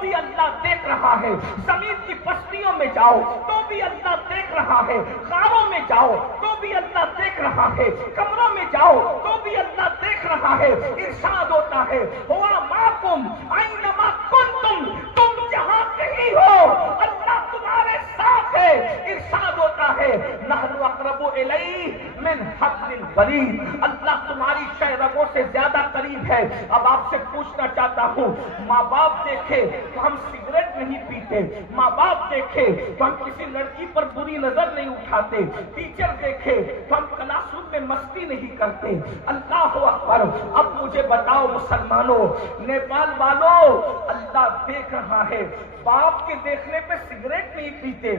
بھی اللہ دیکھ رہا ہے، زمین کی پستیوں میں جاؤ تو بھی اللہ دیکھ رہا ہے، غاروں میں جاؤ تو بھی اللہ دیکھ رہا ہے، کمروں میں جاؤ تو بھی اللہ دیکھ رہا ہے۔ ارشاد ہوتا ہے ہوا ماکم اینما کنتم، تم جہاں کہیں ہو اللہ تمہارے ساتھ ہے۔ ارشاد ہوتا ہے نحن اقرب الیہ من حبل الورید، اللہ تمہاری شہ رگوں سے زیادہ قریب ہے۔ اب آپ سے پوچھنا چاہتا ہوں، ماں باپ دیکھے تو ہم سگریٹ نہیں پیتے، ماں باپ دیکھے تو ہم کسی لڑکی پر بری نظر نہیں اٹھاتے، ٹیچر دیکھے تو ہم کلاس روم میں مستی نہیں کرتے۔ اللہ اکبر۔ اب مجھے بتاؤ مسلمانوں، نیپال والوں، اللہ دیکھ رہا ہے، باپ کے دیکھنے پہ سگریٹ نہیں پیتے،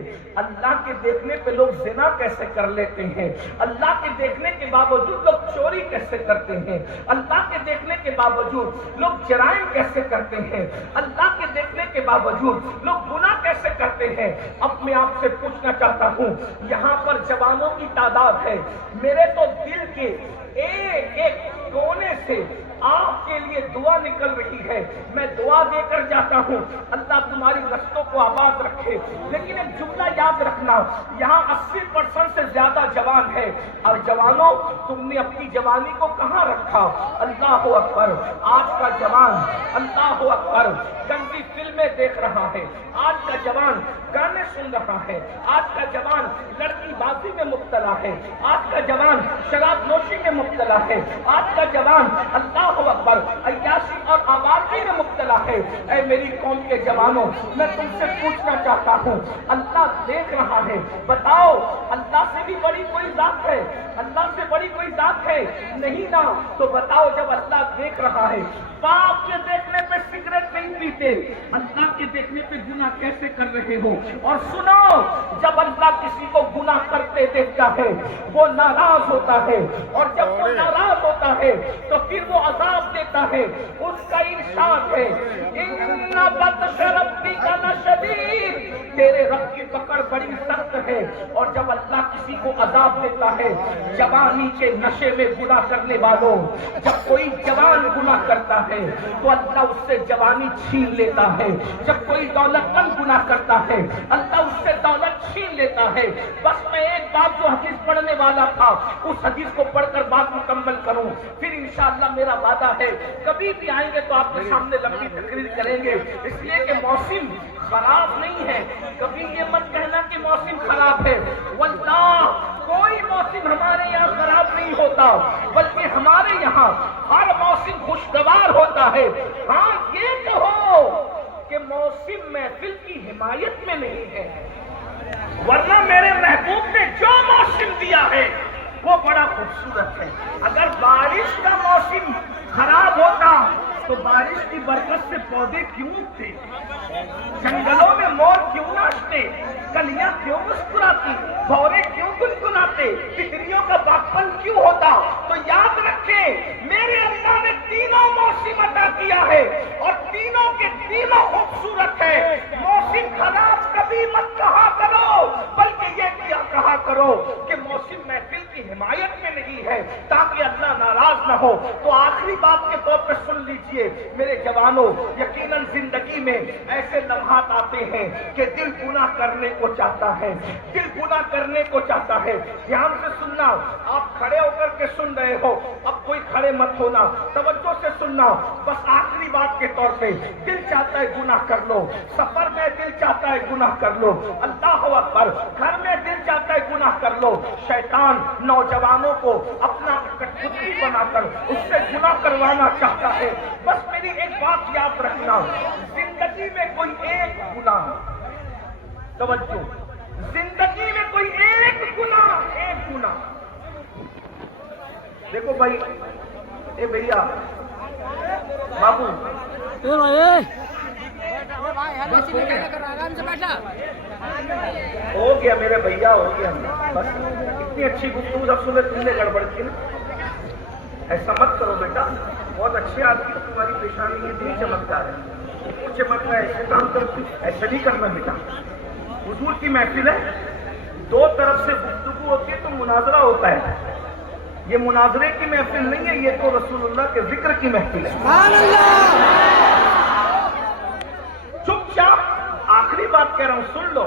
اللہ کے دیکھنے پہ لوگ زنا کیسے کر لیتے ہیں، اللہ کے دیکھنے کے باوجود لوگ چوری کیسے کرتے ہیں، اللہ کے دیکھنے کے باوجود لوگ جرائم کیسے کرتے ہیں، اللہ کے دیکھنے کے باوجود لوگ گناہ کیسے کرتے ہیں۔ اب میں آپ سے پوچھنا چاہتا ہوں، یہاں پر جوانوں کی تعداد ہے، میرے تو دل کے ایک ایک کونے سے آپ کے لیے دعا نکل رہی ہے، میں دعا دے کر جاتا ہوں اللہ تمہاری رستوں کو آباد رکھے۔ لیکن ایک جملہ یاد رکھنا، یہاں 80% سے زیادہ جوان ہے، اور جوانوں تم نے اپنی جوانی کو کہاں رکھا؟ اللہ اکبر۔ آج کا جوان اللہ اکبر گندی فلمیں دیکھ رہا ہے، آج کا جوان گانے سن رہا ہے، آج کا جوان لڑکی بازی میں مبتلا ہے، آج کا جوان شراب نوشی میں مبتلا ہے، آج کا جوان اللہ اکبر عیاشی اور آوارگی میں مبتلا ہے۔ اے میری قوم کے جوانوں، میں تم سے پوچھنا چاہتا ہوں، اللہ دیکھ رہا ہے، بتاؤ اللہ سے بھی بڑی کوئی ذات ہے؟ اللہ سے بڑی کوئی ذات ہے؟ نہیں نا، تو بتاؤ جب اللہ دیکھ رہا ہے، باپ کے دیکھنے پہ سگریٹ نہیں پیتے، اللہ کے دیکھنے پہ گناہ کیسے کر رہے ہو؟ اور سنو، جب اللہ کسی کو گناہ کرتے دیکھتا ہے وہ ناراض ہوتا ہے، اور جب وہ ناراض ہوتا ہے تو پھر وہ عذاب دیتا ہے۔ اس کا ارشاد ہے ان بطش ربک لشدید، تیرے رب کی پکڑ بڑی سخت ہے۔ اور جب اللہ کسی کو عذاب دیتا ہے، جوانی کے نشے میں گناہ کرنے والوں، جب کوئی جوان گناہ کرتا ہے تو اللہ اس سے جوانی چھین لیتا ہے، جب کوئی دولت مند گناہ کرتا ہے اللہ اس سے دولت چھین لیتا ہے۔ بس میں ایک بات جو حدیث پڑھنے والا تھا اس حدیث کو پڑھ کر بات مکمل کروں، پھر انشاءاللہ میرا وعدہ ہے کبھی بھی آئیں گے تو آپ کے سامنے لمبی تقریر کریں گے، اس لیے کہ موسم خراب نہیں ہے۔ کبھی یہ مت کہنا کہ موسم خراب ہے، واللہ کوئی موسم ہمارے یہاں خراب نہیں ہوتا، بلکہ ہمارے یہاں ہر موسم خوشگوار ہوتا ہے۔ ہاں یہ کہو کہ موسم محفل کی حمایت میں نہیں ہے، ورنہ میرے محبوب نے جو موسم دیا ہے وہ بڑا خوبصورت ہے۔ اگر بارش کا موسم خراب ہوتا تو بارش کی برکت سے پودے کیوں اگتے، جنگلوں میں مور کیوں ناچتے، کلیاں کیوں مسکراتی، بھورے کیوں گنگناتے، تتریوں کا باغپن کیوں ہوتا؟ تو یاد رکھیں میرے اللہ نے تینوں موسم عطا کیا ہے اور تینوں کے تینوں خوبصورت ہے۔ موسم خراب کبھی مت کہا کرو، بلکہ یہ کہا کرو کہ موسم محفل کی حمایت میں نہیں ہے تاکہ اللہ ناراض نہ ہو۔ تو آخری بات کے طور پہ سن لیجئے میرے جوانوں، یقیناً زندگی میں ایسے لمحات آتے ہیں کہ دل گناہ کرنے کو چاہتا ہے، دل گناہ کرنے کو چاہتا ہے۔ دھیان سے سننا، آپ کھڑے ہو کر کے سن رہے ہو، اب کوئی کھڑے مت ہونا، توجہ سے سننا، بس آخری بات کے طور پہ دل چاہتا ہے گناہ کر لو، سفر میں دل چاہتا ہے گناہ کر لو، اللہ اکبر، گھر میں دل چاہتا ہے گناہ کر لو۔ شیطان نوجوانوں کو اپنا کٹپتلی بنا کر اس سے گناہ کروانا چاہتا ہے۔ بس میری ایک بات یاد رکھنا، زندگی میں کوئی ایک گناہ، توجہ، زندگی میں کوئی ایک گناہ، دیکھو بھائی، اے بھیا بابو، ہو گیا میرے بھیا، ہو گیا، بس اتنی اچھی گفتگو سب سنے، تم نے گڑبڑ کی نا، ایسا مت کرو بیٹا، بہت اچھے آدمی، تمہاری پیشانی یہ دل چمکدار ہے، چمک رہا ہے، ایسے کام کرتی، ایسا نہیں کرنا بیٹا۔ حضور کی محفل ہے، دو طرف سے گفتگو ہوتی ہے تو مناظرہ ہوتا ہے، یہ مناظرے کی محفل نہیں ہے، یہ تو رسول اللہ کے ذکر کی محفل ہے۔ سبحان اللہ۔ چپ کہہ رہا ہوں سن لو.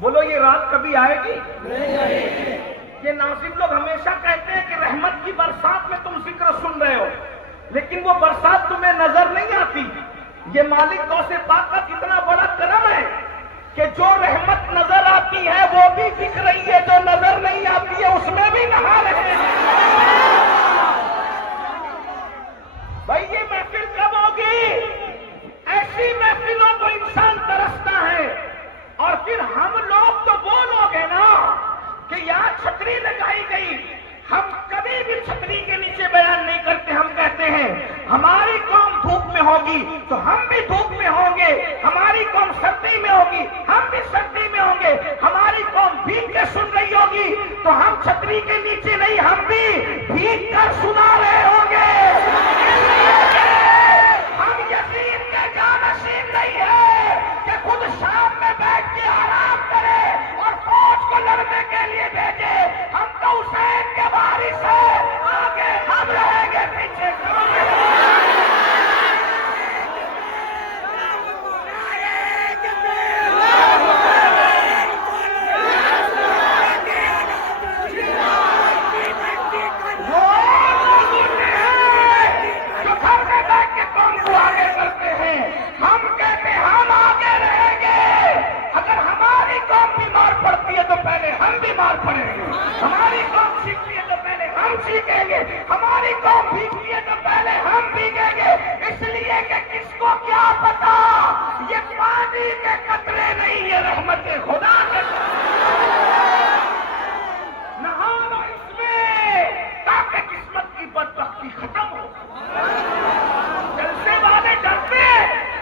بولو یہ رات کبھی آئے گی؟ نہیں آئے گی. یہ ناظرین لوگ ہمیشہ کہتے ہیں کہ رحمت کی برسات میں تم ذکر سن رہے ہو، لیکن وہ برسات تمہیں نظر نہیں آتی. یہ مالک غوث پاک کا کتنا بڑا کرم ہے کہ جو رحمت نظر آتی ہے وہ بھی دکھ رہی ہے، جو نظر نہیں آتی ہے اس میں بھی نہا رہے ہیں. بھائی یہ محفل کب ہوگی؟ ایسی محفلوں کو انسان ترستا ہے. اور پھر ہم لوگ تو وہ لوگ ہیں نا کہ یہاں چھتری لگائی گئی، ہم کبھی بھی چھتری کے نیچے بیان نہیں کرتے. ہم کہتے ہیں ہماری قوم دھوپ میں ہوگی تو ہم بھی دھوپ میں ہوں گے، ہماری قوم سردی میں ہوگی ہم بھی سردی میں ہوں گے، ہماری قوم بھیگ کے سن رہی ہوگی تو ہم چھتری کے نیچے نہیں، ہم بھی بھیگ کر سنا رہے ہوں گے. ہم یزید کے جانشین نہیں ہیں کہ خود شام میں بیٹھ کے آرام کرے اور فوج کو لڑنے کے لیے بھیجے. ہم تو حسین کے وارث ہیں، آگے ہم رہیں گے، پیچھے ہماری قوم سیکھتی ہے تو پہلے ہم سیکھیں گے، ہماری قوم بھیگتی ہے تو پہلے ہم بھیگیں گے. اس لیے کہ کس کو کیا پتا یہ پانی کے قطرے نہیں، یہ رحمت خدا کے نہانا اس میں تاکہ قسمت کی بدبختی ختم ہو. جلسے والے ڈرتے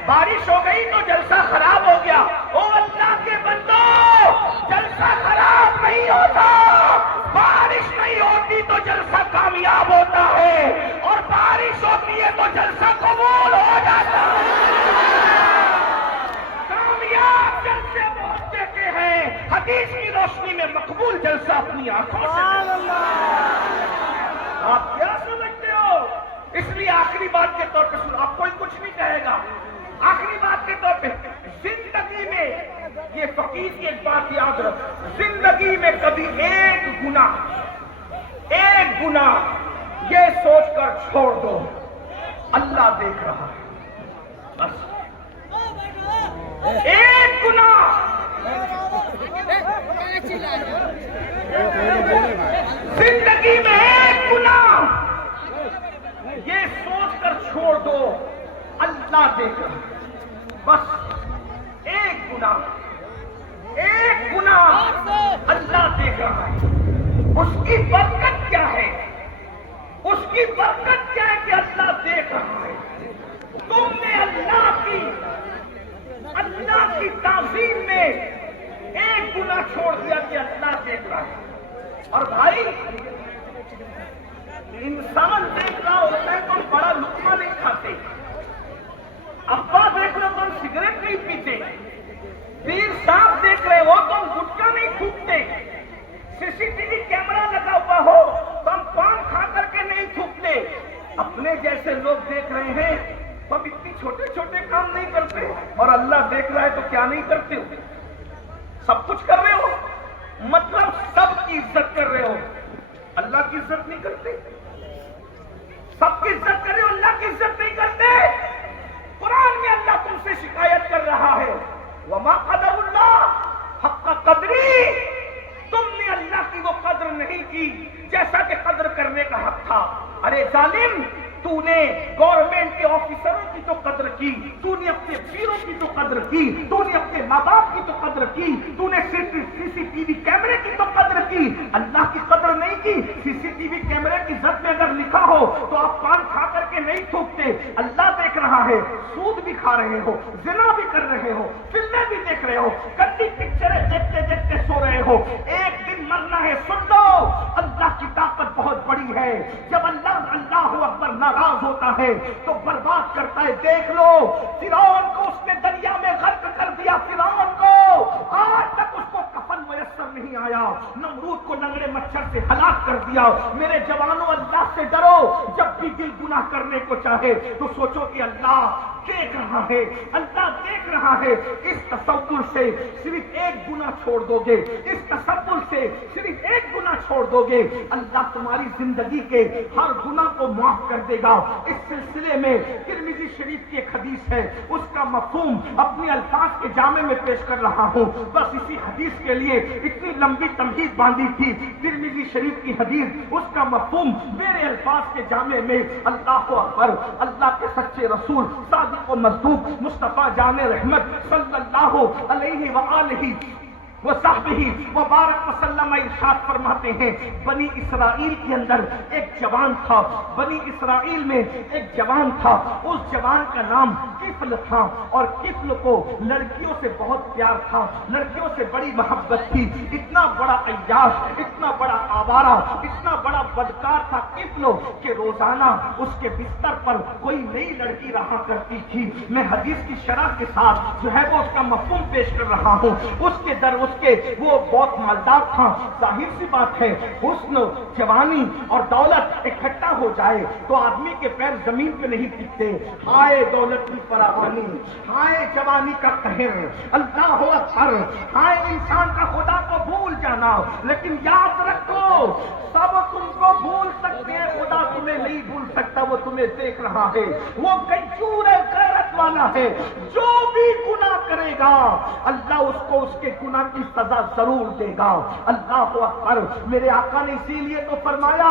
بارش ہو گئی تو جلسہ خراب ہو گیا. او اللہ کے بندو، جلسہ خراب نہیں ہوتا، بارش نہیں ہوتی تو جلسہ کامیاب ہوتا ہے، اور بارش ہوتی ہے تو جلسہ قبول ہو جاتا ہے. کامیاب جلسے وہ دیتے ہیں حدیث کی روشنی میں مقبول جلسہ اپنی آنکھوں سے. آپ کیا سمجھتے ہو؟ اس لیے آخری بات کے طور پہ سنو، آپ کوئی کچھ نہیں کہے گا. آخری بات کے طور پہ زندگی میں یہ فقیر کی ایک بات یاد رکھ، زندگی میں کبھی ایک گناہ یہ سوچ کر چھوڑ دو اللہ دیکھ رہا ہے. بس ایک گناہ، زندگی میں ایک گناہ یہ سوچ کر چھوڑ دو اللہ دیکھ رہا ہے. بس ایک گناہ اللہ دیکھ رہا ہے. اس کی برکت کیا ہے؟ اس کی برکت کیا ہے کہ اللہ دیکھ رہا ہے. تم نے اللہ کی تعظیم میں ایک گناہ چھوڑ دیا کہ اللہ دیکھ رہا ہے. اور بھائی انسان دیکھ رہا ہوتا ہے تو ہم بڑا لقمہ نہیں کھاتے. ابا دیکھ رہے تو ہم سگریٹ نہیں پیتے. پیر صاحب دیکھ رہے ہو تو ہم گٹکا نہیں تھوکتے. CCTV کیمرہ لگا ہوا ہو تو ہم پان کھا کر کے نہیں تھوکتے. اپنے جیسے لوگ دیکھ رہے ہیں تو اب اتنی چھوٹے چھوٹے کام نہیں کرتے، اور اللہ دیکھ رہا ہے تو کیا نہیں کرتے ہو؟ سب کچھ کر رہے ہو، مطلب سب کی عزت کر رہے ہو، اللہ کی عزت نہیں کرتے. سب کی عزت کر رہے ہو، اللہ کی عزت نہیں کرتے. قرآن میں اللہ تم سے شکایت کر رہا ہے وما قدر اللہ حق قدری. تم نے اللہ کی وہ قدر نہیں کی جیسا کہ قدر کرنے کا حق تھا. ارے ظالم، تو نے گورنمنٹ کے آفیسروں کی تو قدر کی، تو نے اپنے پیروں کی تو قدر کی، تو نے اپنے ماں باپ کی تو قدر کی، تو نے CCTV کیمرے کی تو قدر کی. اللہ کی قدر نہیں کی. CCTV کیمرے کی زد میں اگر لکھا ہو تو آپ پان کھا کر کے نہیں تھوکتے. اللہ دیکھ رہا ہے. سود بھی کھا رہے ہو، زنا بھی کر رہے ہو، فلمیں بھی دیکھ رہے ہو، گندی پکچریں دیکھتے دیکھتے سو رہے ہو. ایک دن مرنا ہے. سن لو، اللہ کی طاقت بہت بڑی ہے. جب اللہ اکبر ناراض ہوتا ہے تو برباد کرتا ہے. دیکھ لو، فرعون کو اس نے دریا میں غرق کر دیا. فرعون کو آج تک اس کو کفن میسر نہیں آیا. نمرود کو لنگڑے مچھر سے ہلاک کر دیا. میرے جوانوں، اللہ سے ڈرو. جب بھی دل گناہ کرنے کو چاہے تو سوچو کہ اللہ دیکھ رہا ہے، اللہ دیکھ رہا ہے. اس تصور سے صرف ایک گناہ چھوڑ دو گے، اس تصور سے صرف ایک گناہ چھوڑ دو گے، اللہ تمہاری زندگی کے ہر گناہ کو معاف کر دے گا. اس سلسلے میں ترمذی شریف کی ایک حدیث ہے، اس کا مفہوم اپنے الفاظ کے جامع میں پیش کر رہا ہوں. بس اسی حدیث کے لیے اتنی لمبی تمہید باندھی تھی. ترمذی شریف کی حدیث، اس کا مفہوم میرے الفاظ کے جامع میں. اللہ اکبر. اللہ کے سچے رسول صادق و مصدوق مصطفیٰ جان رحمت صلی اللہ علیہ وآلہ وصحبہ وبارک وسلم ارشاد فرماتے ہیں، بنی اسرائیل کے اندر ایک جوان تھا. بنی اسرائیل میں ایک جوان تھا، اس جوان کا نام کفل تھا، اور کفل کو لڑکیوں سے بہت پیار تھا، لڑکیوں سے بڑی محبت تھی. اتنا بڑا عیاش، اتنا بڑا آوارہ، اتنا بڑا بدکار تھا کفل کہ روزانہ اس کے بستر پر کوئی نئی لڑکی رہا کرتی تھی. میں حدیث کی شرح کے ساتھ جو ہے وہ اس کا مفہوم پیش کر رہا ہوں. اس کے در وہ بہت مالدار تھا. ظاہر سی بات ہے، حسن، جوانی اور دولت اکٹھا ہو جائے تو آدمی کے پیر زمین پہ نہیں ٹکتے. ہائے دولت کی فراوانی، ہائے جوانی کا قہر، اللہ اکبر. ہائے انسان کا خدا کو بھول جانا. لیکن یاد رکھو، سب تم کو بھول سکتے ہیں، خدا تمہیں نہیں بھول سکتا. وہ تمہیں دیکھ رہا ہے، وہ غیور ہے، غیرت والا ہے. جو بھی گناہ کرے گا اللہ اس کو اس کے گناہ کی سزا ضرور دے گا. اللہ اکبر. میرے آقا نے اسی لیے تو فرمایا،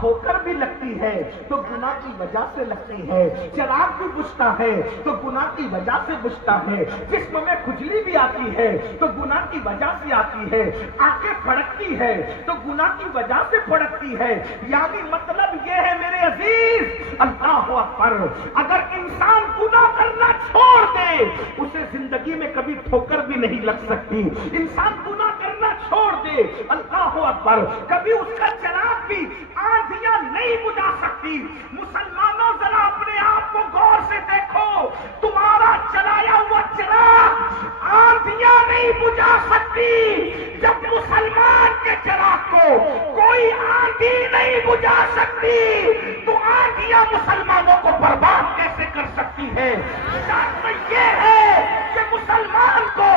ٹھوکر بھی لگتی ہے تو گناہ کی وجہ سے لگتی ہے، چراغ بھی بجھتا ہے تو گناہ کی وجہ سے بجھتا ہے، جسم میں کھجلی بھی آتی ہے تو گناہ کی وجہ سے آتی ہے، آنکھیں پھڑکتی ہے تو گناہ کی وجہ سے پھڑکتی ہے. یعنی مطلب یہ ہے میرے عزیز، اللہ اکبر، اگر انسان گناہ کرنا چھوڑ دے اسے زندگی میں کبھی ٹھوکر بھی نہیں لگ سکتی. انسان گناہ کرنا چھوڑ دے، اللہ اکبر، کبھی اس کا چراغ بھی آندھیاں نہیں بجھا سکتی. مسلمانوں ذرا اپنے آپ کو غور سے دیکھو، تمہارا چلایا ہوا چراغ آندھیاں نہیں بجھا سکتی. جب مسلمان کے چراغ کو کوئی آندھی نہیں بجھا سکتی تو آندھیاں مسلمانوں کو برباد کیسے کر سکتی ہے؟ شرط یہ ہے کہ مسلمان کو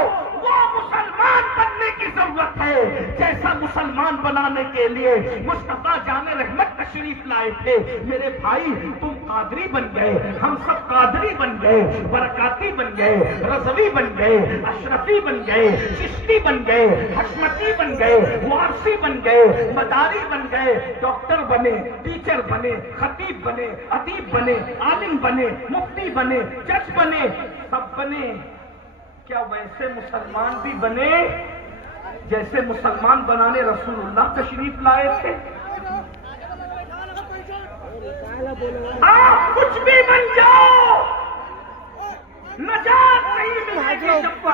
وہ مسلمان بننے کی ضرورت ہے جیسا مسلمان بنانے کے لیے مصطفیٰ جان رحمت تشریف لائے تھے. میرے بھائی، تم قادری بن گئے، ہم سب قادری بن گئے، برکاتی بن گئے، رضوی بن گئے، اشرفی بن گئے، چشتی بن گئے، حشمتی بن گئے، وارثی بن گئے، مداری بن گئے، ڈاکٹر بنے، ٹیچر بنے، خطیب بنے، ادیب بنے، عالم بنے، مفتی بنے، جج بنے، سب بنے. کیا ویسے مسلمان بھی بنے جیسے مسلمان بنانے رسول اللہ تشریف لائے تھے؟ آپ کچھ بھی بن جاؤ، نجات نہیں ملے گی جب